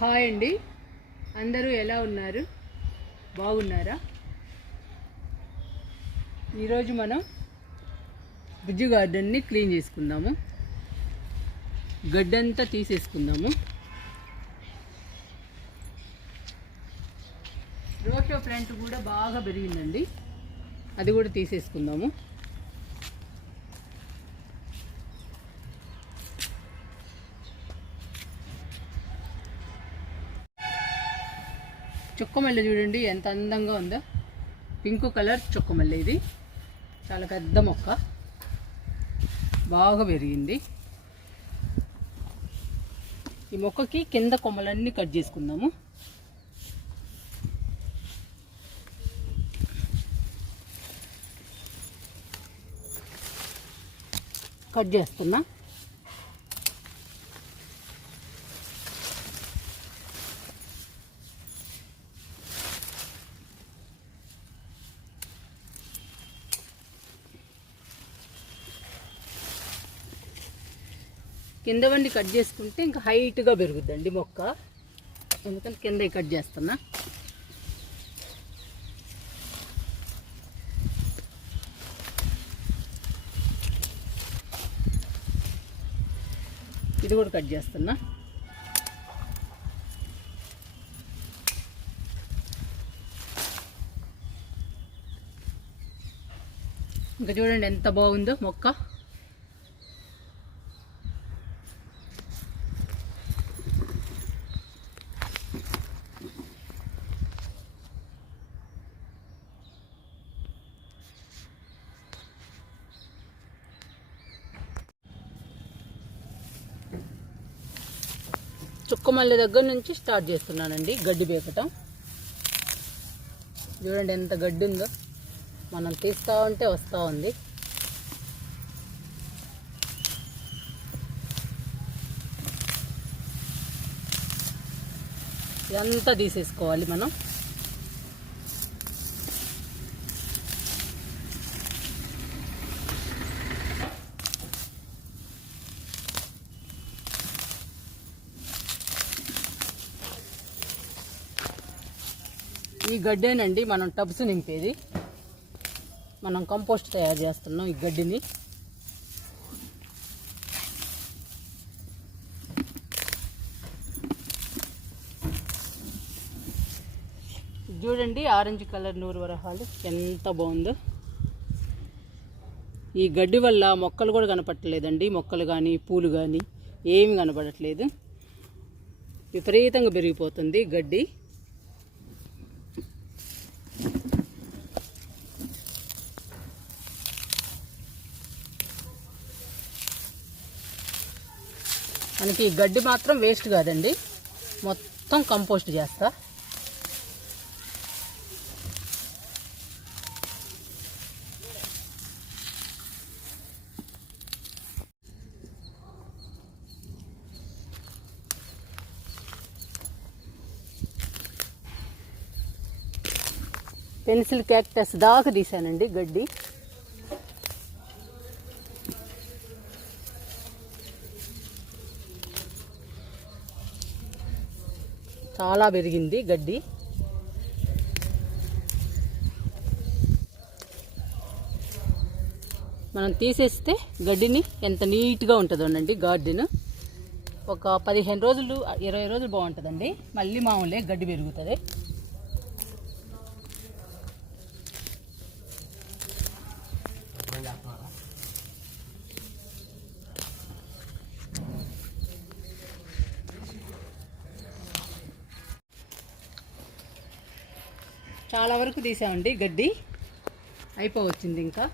Hi అండి, అందరూ ఎలా ఉన్నారు? బాగున్నారా? ఈరోజు మనం బుజ్జి గార్డెన్ని క్లీన్ చేసుకుందాము. గడ్డంతా తీసేసుకుందాము. రోషో ప్లాంట్ కూడా బాగా పెరిగిందండి, అది కూడా తీసేసుకుందాము. చుక్కమల్లె చూడండి ఎంత అందంగా ఉందో. పింక్ కలర్ చుక్కమల్లె, ఇది చాలా పెద్ద మొక్క, బాగా పెరిగింది. ఈ మొక్కకి కింద కొమ్మలన్నీ కట్ చేసుకుందాము. కట్ చేస్తున్నా. కిందవన్నీ కట్ చేసుకుంటే ఇంకా హైట్గా పెరుగుద్దండి మొక్క, అందుకని కింద కట్ చేస్తున్నా. ఇది కూడా కట్ చేస్తున్నా. ఇంకా చూడండి ఎంత బాగుందో మొక్క. చుక్కమల్లె దగ్గర నుంచి స్టార్ట్ చేస్తున్నానండి గడ్డి బీకటం. చూడండి ఎంత గడ్డి ఉందో, మనం తీస్తూ ఉంటే వస్తూ ఉంది. ఇదంతా తీసేసుకోవాలి మనం. ఈ గడ్డేనండి మనం టబ్స్ నింపేది. మనం కంపోస్ట్ తయారు చేస్తున్నాం ఈ గడ్డిని. చూడండి ఆరెంజ్ కలర్ నూరు వరహాలు ఎంత బాగుందో. ఈ గడ్డి వల్ల మొక్కలు కూడా కనపడట్లేదండి, మొక్కలు కానీ పూలు కానీ ఏమి కనపడట్లేదు. విపరీతంగా పెరిగిపోతుంది గడ్డి. మనకి ఈ గడ్డి మాత్రం వేస్ట్ కాదండి, మొత్తం కంపోస్ట్ చేస్తా. పెన్సిల్ క్యాక్టస్ దాకా తీసానండి గడ్డి. చాలా పెరిగింది గడ్డి. మనం తీసేస్తే గడ్డిని ఎంత నీట్గా ఉంటుందోనండి గార్డెన్. ఒక 15 రోజులు 20 రోజులు బాగుంటుందండి, మళ్ళీ మామూలే గడ్డి పెరుగుతుంది. చాలా వరకు తీసామండి గడ్డి, అయిపోవచ్చింది ఇంకా.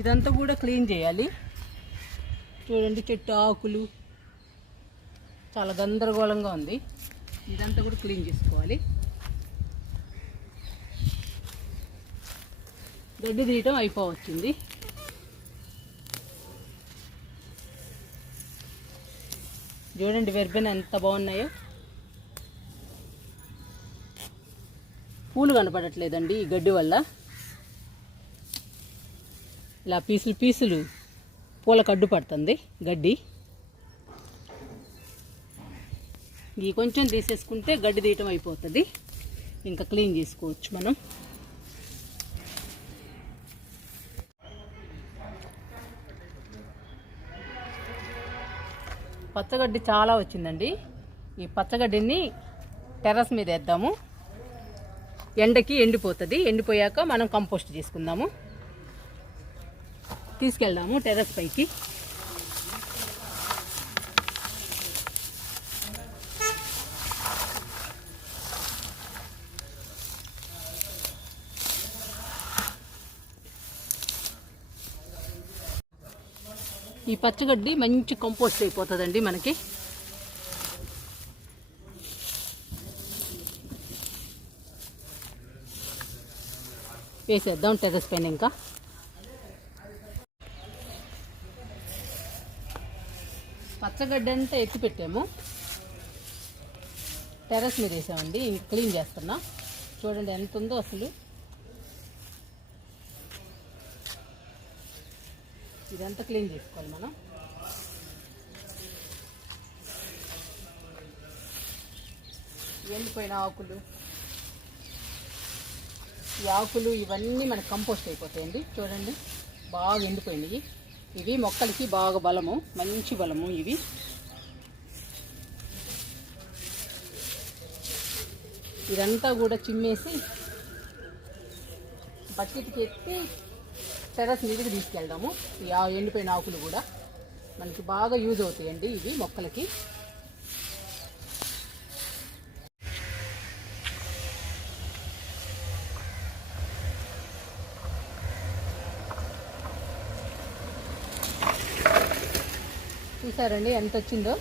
ఇదంతా కూడా క్లీన్ చేయాలి. చూడండి చెట్టు ఆకులు చాలా గందరగోళంగా ఉంది, ఇదంతా కూడా క్లీన్ చేసుకోవాలి. గడ్డి తీయటం అయిపోవచ్చింది. చూడండి వెర్బెన ఎంత బాగున్నాయో. పూలు కనపడట్లేదండి ఈ గడ్డి వల్ల. ఇలా పీసులు పీసులు పూలకు అడ్డుపడుతుంది గడ్డి. ఈ కొంచెం తీసేసుకుంటే గడ్డి తీయటం అయిపోతుంది. ఇంకా క్లీన్ చేసుకోవచ్చు మనం. పచ్చగడ్డి చాలా వచ్చిందండి. ఈ పచ్చగడ్డిని టెర్రస్ మీద వేద్దాము. ఎండకి ఎండిపోతుంది. ఎండిపోయాక మనం కంపోస్ట్ చేసుకుందాము. తీసుకెళ్దాము టెర్రస్ పైకి. ఈ పచ్చగడ్డి మంచి కంపోస్ట్ అయిపోతుందండి మనకి. వేసేద్దాం టెర్రస్ పైన. ఇంకా పచ్చగడ్డి అంతా ఎత్తి పెట్టాము, టెర్రస్ మీద వేసామండి. ఇంక క్లీన్ చేస్తున్నా. చూడండి ఎంత ఉందో అసలు. ఇదంతా క్లీన్ చేసుకోవాలి మనం. ఎండిపోయిన ఆకులు, ఈ ఆకులు ఇవన్నీ మనకు కంపోస్ట్ అయిపోతాయండి. చూడండి బాగా ఎండిపోయినాయి. ఇవి మొక్కలకి బాగా బలము, మంచి బలము ఇవి. ఇదంతా కూడా చిమ్మేసి బకెట్కి ఎత్తి టెర్రస్ మీదకి తీసుకెళ్దాము. ఈ ఎండిపోయిన ఆకులు కూడా మనకి బాగా యూజ్ అవుతాయండి ఇవి మొక్కలకి. చూసారండి ఎంత వచ్చిందో.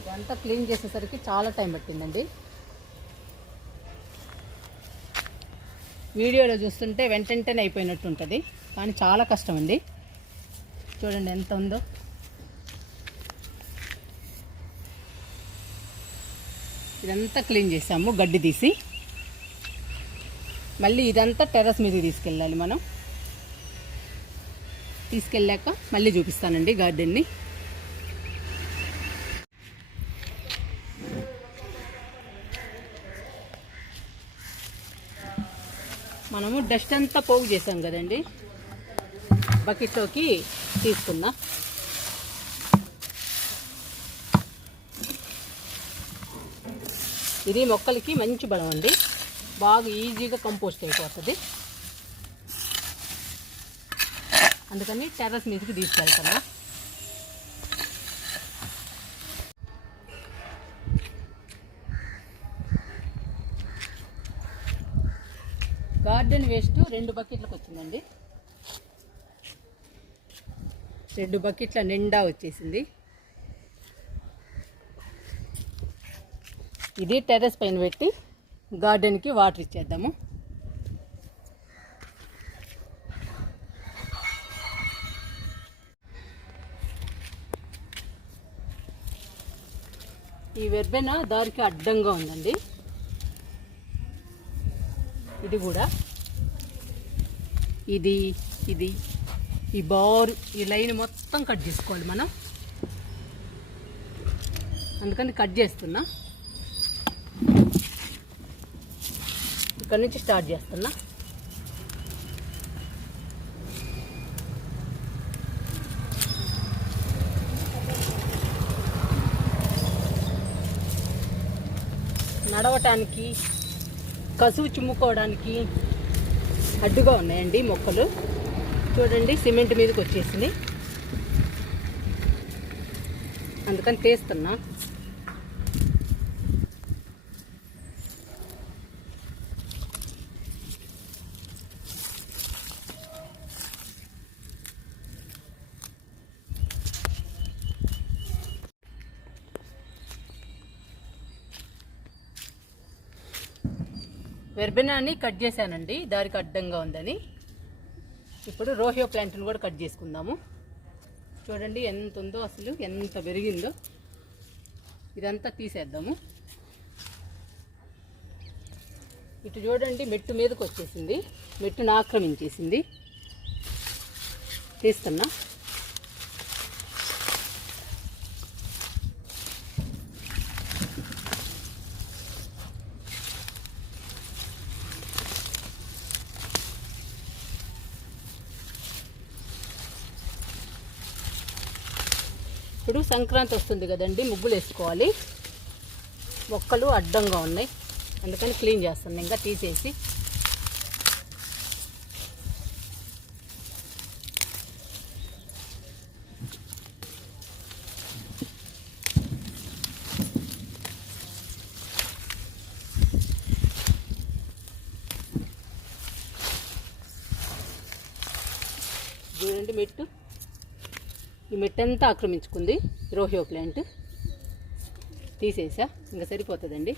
ఇదంతా క్లీన్ చేసేసరికి చాలా టైం పట్టిందండి. వీడియోలో చూస్తుంటే వెంటనే అయిపోయినట్టు ఉంటుంది, కానీ చాలా కష్టం అండి. చూడండి ఎంత ఉందో. ఇదంతా క్లీన్ చేసాము గడ్డి తీసి. మళ్ళీ ఇదంతా టెర్రస్ మీదకి తీసుకెళ్ళాలి మనం. తీసుకెళ్ళాక మళ్ళీ చూపిస్తానండి గార్డెన్ని. మనము డస్ట్ అంతా పోగు చేసాం కదండి, బకెట్లోకి తీసుకున్నా. ఇది మొక్కలకి మంచి బలం అండి. బాగా ఈజీగా కంపోస్ట్ అయిపోతుంది. అందుకని టెర్రస్ మీదకి తీసుకెళ్తున్నా. గార్డెన్ వేస్ట్ 2 బకెట్లకు వచ్చిందండి. 2 బకెట్ల నిండా వచ్చేసింది. ఇది టెర్రస్ పైన పెట్టి గార్డెన్కి వాటర్ ఇచ్చేద్దాము. ఈ వెర్బెన దారికి అడ్డంగా ఉందండి. ఇది కూడా ఇది ఈ బారు ఈ లైన్ మొత్తం కట్ చేసుకోవాలి మనం. అందుకని కట్ చేస్తున్నా. ఇక్కడ నుంచి స్టార్ట్ చేస్తున్నా. నడవటానికి, కసువు చిమ్ముకోవడానికి అడ్డుగా ఉన్నాయండి మొక్కలు. చూడండి సిమెంట్ మీదకి వచ్చేసినాయి. అందుకని తీస్తున్నా. వెర్బెనాని కట్ చేశానండి, దారికి అడ్డంగా ఉందని. ఇప్పుడు రోహియో ప్లాంట్ని కూడా కట్ చేసుకుందాము. చూడండి ఎంత ఉందో అసలు, ఎంత పెరిగిందో. ఇదంతా తీసేద్దాము. ఇటు చూడండి మెట్టు మీదకి వచ్చేసింది, మెట్టును ఆక్రమించేసింది. తీస్తున్నా. ఇప్పుడు సంక్రాంతి వస్తుంది కదండి, ముగ్గులు వేసుకోవాలి. మొక్కలు అడ్డంగా ఉన్నాయి, అందుకని క్లీన్ చేస్తున్నాను ఇంకా తీసేసి. చూడండి మెట్టు, ఈ మెట్టంతా ఆక్రమించుకుంది రోహియో ప్లాంట్. తీసేసా, ఇంకా సరిపోతుందండి.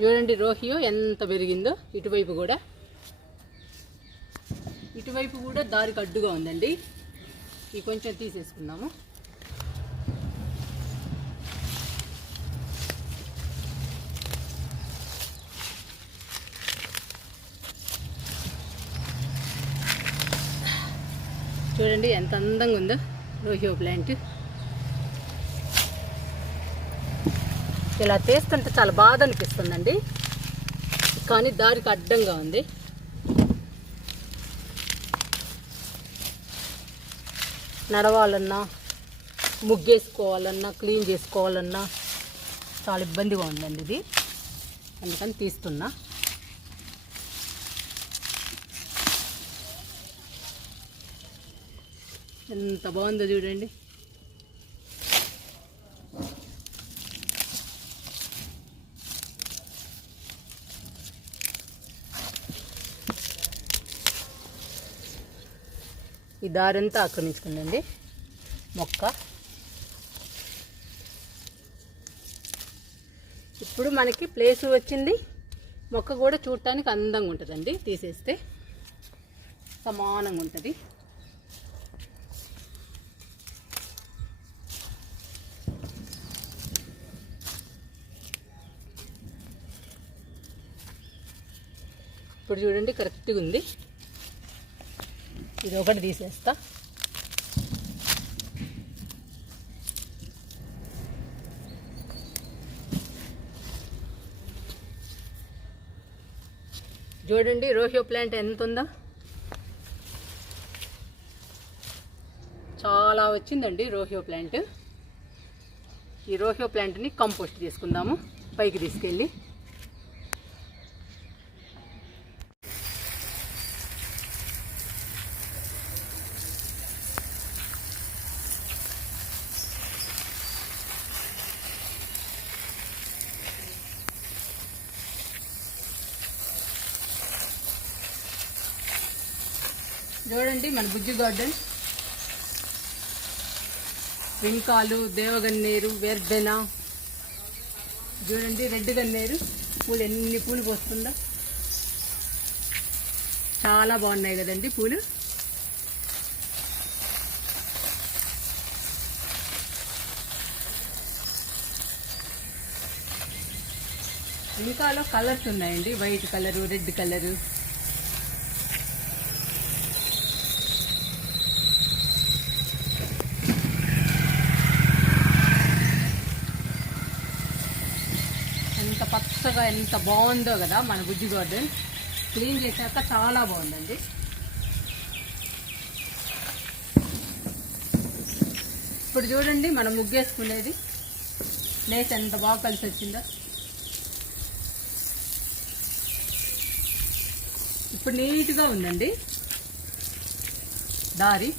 చూడండి రోహియో ఎంత పెరిగిందో. ఇటువైపు కూడా దారికి అడ్డుగా ఉందండి. ఈ కొంచెం తీసేసుకుందాము. చూడండి ఎంత అందంగా ఉందో రోహియో ప్లాంట్. ఇలా తీస్తుంటే చాలా బాధ అనిపిస్తుందండి, కానీ దారికి అడ్డంగా ఉంది. నడవాలన్నా, ముగ్గేసుకోవాలన్నా, క్లీన్ చేసుకోవాలన్నా చాలా ఇబ్బందిగా ఉందండి ఇది, అందుకని తీస్తున్నా. ఎంత బాగుందో చూడండి. ఈ దారంతా ఆక్రమించుకుందండి మొక్క. ఇప్పుడు మనకి ప్లేస్ వచ్చింది, మొక్క కూడా చూడటానికి అందంగా ఉంటుందండి. తీసేస్తే సమానంగా ఉంటుంది. ఇప్పుడు చూడండి కరెక్ట్గా ఉంది. ఇది ఒకటి తీసేస్తా. చూడండి రోహియో ప్లాంట్ ఎంత ఉందో, చాలా వచ్చిందండి రోహియో ప్లాంట్. ఈ రోహియో ప్లాంట్ని కంపోస్ట్ చేసుకుందాము పైకి తీసుకెళ్ళి. చూడండి మన బుజ్జి గార్డెన్, వెంకాలు, దేవగన్నేరు, వెర్బెన. చూడండి రెడ్ గన్నేరు పూలు ఎన్ని పూలు పోస్తుందో, చాలా బాగున్నాయి కదండి పూలు. వెంకాలో కలర్స్ ఉన్నాయండి, వైట్ కలరు, రెడ్ కలరు. ఎంత పచ్చగా ఎంత బాగుందో కదా మన బుజ్జి గార్డెన్. క్లీన్ చేశాక చాలా బాగుందండి. ఇప్పుడు చూడండి మనం ముగ్గేసుకునేది ప్లేస్ ఎంత బాగా కలిసి వచ్చిందో. ఇప్పుడు నీట్గా ఉందండి దారి.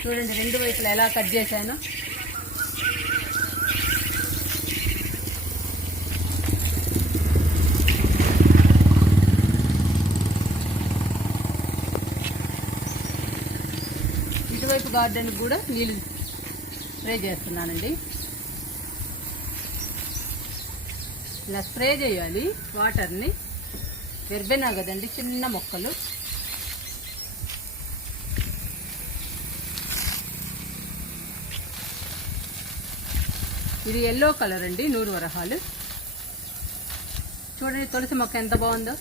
చూడండి రెండు వైపులా ఎలా కట్ చేశానో. ఇటువైపు గార్డెన్కి కూడా నీళ్ళు స్ప్రే చేస్తున్నానండి. ఇలా స్ప్రే చేయాలి వాటర్ని. వెర్బెనా కదండి, చిన్న మొక్కలు. ఇది ఎల్లో కలర్ అండి, నూరు వరహాలు. చూడండి తులసి మొక్క ఎంత బాగుందో.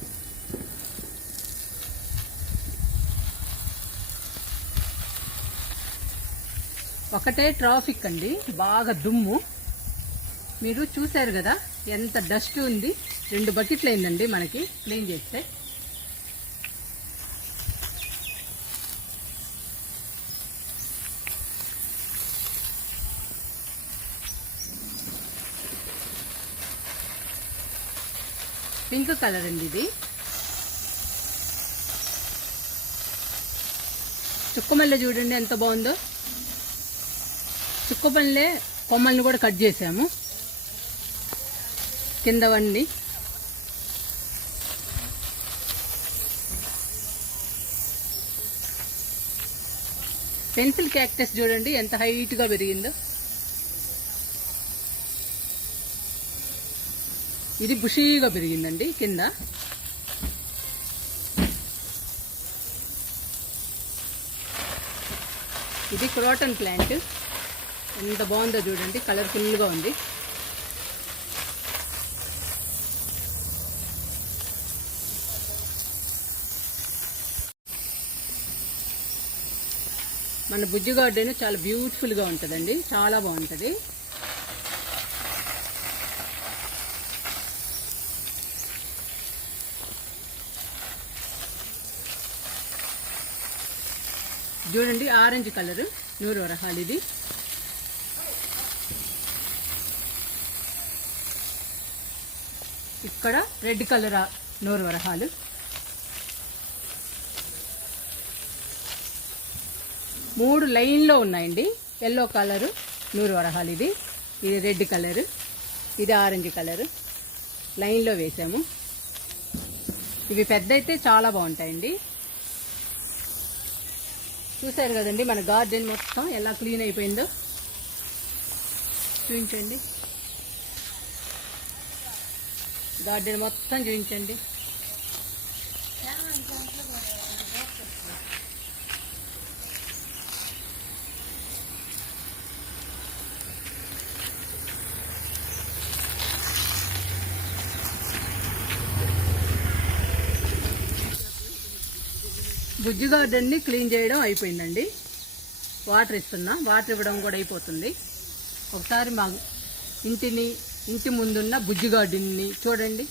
ఒకటే ట్రాఫిక్ అండి, బాగా దుమ్ము. మీరు చూశారు కదా ఎంత డస్ట్ ఉంది. 2 బకెట్లు అయిందండి మనకి క్లీన్ చేస్తే. పింక్ కలర్ అండి ఇది. చుక్కమల్లె చూడండి ఎంత బాగుందో. చుక్కమల్లె కొమ్మల్ని కూడా కట్ చేసాము కిందవన్నీ. పెన్సిల్ క్యాక్టస్ చూడండి ఎంత హైట్గా పెరిగిందో. ఇది బుషీగా పెరిగిందండి కింద. ఇది క్రోటన్ ప్లాంట్ ఎంత బాగుందో చూడండి, కలర్ఫుల్గా ఉంది. మన బుజ్జి గార్డెన్ చాలా బ్యూటిఫుల్గా ఉంటుందండి, చాలా బాగుంటుంది. చూడండి ఆరెంజ్ కలర్ నూరు వరహాలు ఇది. ఇక్కడ రెడ్ కలర్ నూరు వరహాలు. మూడు లైన్లో ఉన్నాయండి. ఎల్లో కలరు నూరు వరహాలు ఇది, ఇది రెడ్ కలరు, ఇది ఆరెంజ్ కలరు లైన్లో వేసాము. ఇవి పెద్ద అయితే చాలా బాగుంటాయండి. చూసారు కదండి మన గార్డెన్ మొత్తం ఎలా క్లీన్ అయిపోయిందో. చూపించండి గార్డెన్ మొత్తం చూపించండి. బుజ్జి గార్డెన్ని క్లీన్ చేయడం అయిపోయిందండి. వాటర్ ఇస్తున్నా, వాటర్ ఇవ్వడం కూడా అయిపోతుంది. ఒకసారి మా ఇంటి ముందున్న బుజ్జి గార్డెన్ని చూడండి.